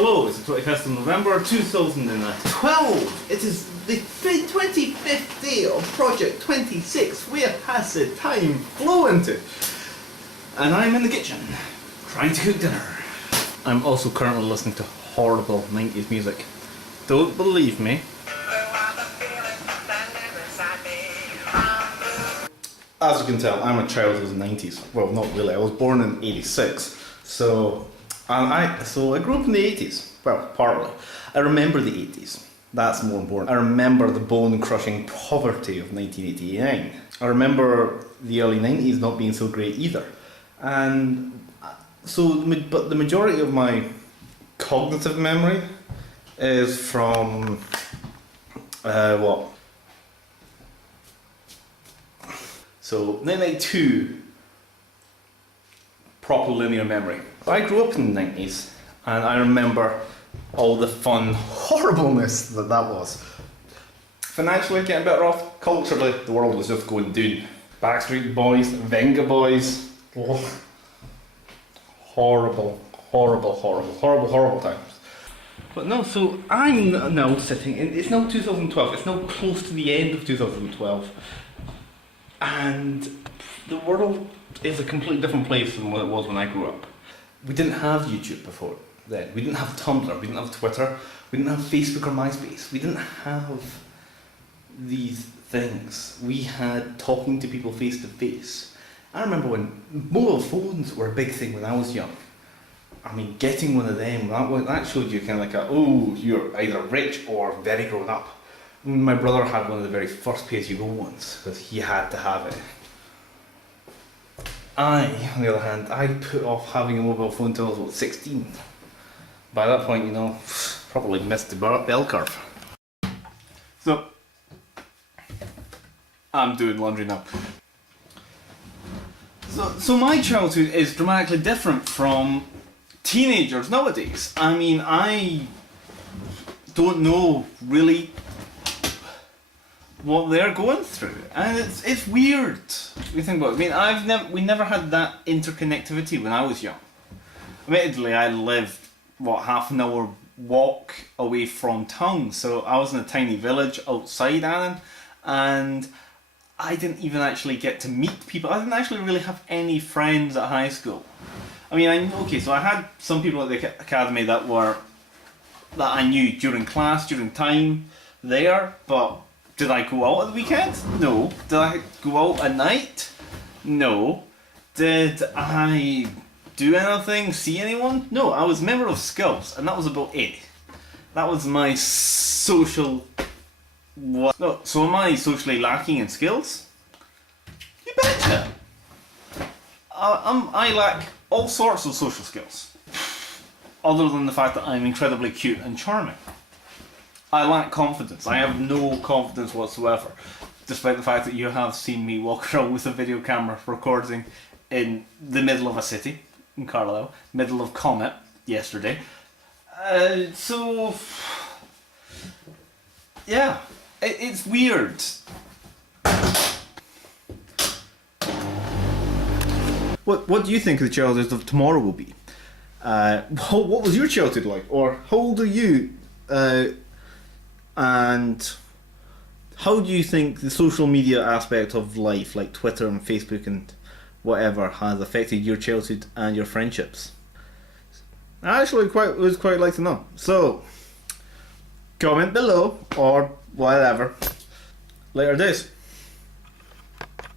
Hello, it's the 21st of November 2012. It is the 25th day of Project 26. Where has the time flown to? And I'm in the kitchen, trying to cook dinner. I'm also currently listening to horrible 90s music. Don't believe me? As you can tell, I'm a child of the 90s. Well, not really. I was born in '86, so I grew up in the 80s. Well, partly. I remember the 80s. That's more important. I remember the bone-crushing poverty of 1989. I remember the early 90s not being so great either. And but the majority of my cognitive memory is from what? So 1992, proper linear memory. I grew up in the 90s and I remember all the fun horribleness that was. Financially getting better off, culturally the world was just going down. Backstreet Boys, Venga Boys, horrible times. But no, so I'm now sitting in, it's now 2012, it's now close to the end of 2012. And the world is a completely different place than what it was when I grew up. We didn't have YouTube before then. We didn't have Tumblr, we didn't have Twitter, we didn't have Facebook or MySpace. We didn't have these things. We had talking to people face to face. I remember when mobile phones were a big thing when I was young. I mean, getting one of them, that showed you kind of like oh, you're either rich or very grown up. My brother had one of the very first pay-as-you-go ones, because he had to have it. I, on the other hand, I put off having a mobile phone until I was 16. By that point, you know, probably missed the bell curve. So, I'm doing laundry now. So my childhood is dramatically different from teenagers nowadays. I mean, I don't know really what they're going through, and it's weird. You think about it. I mean, we never had that interconnectivity when I was young. Admittedly, I lived half an hour walk away from town, so I was in a tiny village outside Annan, and I didn't even actually get to meet people. I didn't actually really have any friends at high school. I mean, so I had some people at the academy that I knew during class, during time there, but did I go out at the weekends? No. Did I go out at night? No. Did I do anything? See anyone? No. I was a member of Scouts, and that was about it. That was my social... What? No. So am I socially lacking in skills? You betcha. I lack all sorts of social skills, other than the fact that I'm incredibly cute and charming. I lack confidence. I have no confidence whatsoever, despite the fact that you have seen me walk around with a video camera recording in the middle of a city, in Carlisle, middle of Comet, yesterday. So, yeah, it's weird. What do you think the childhood of tomorrow will be? What was your childhood like? Or how old are you? And how do you think the social media aspect of life, like Twitter and Facebook and whatever, has affected your childhood and your friendships? I actually would quite like to know. So, comment below or whatever. Later days.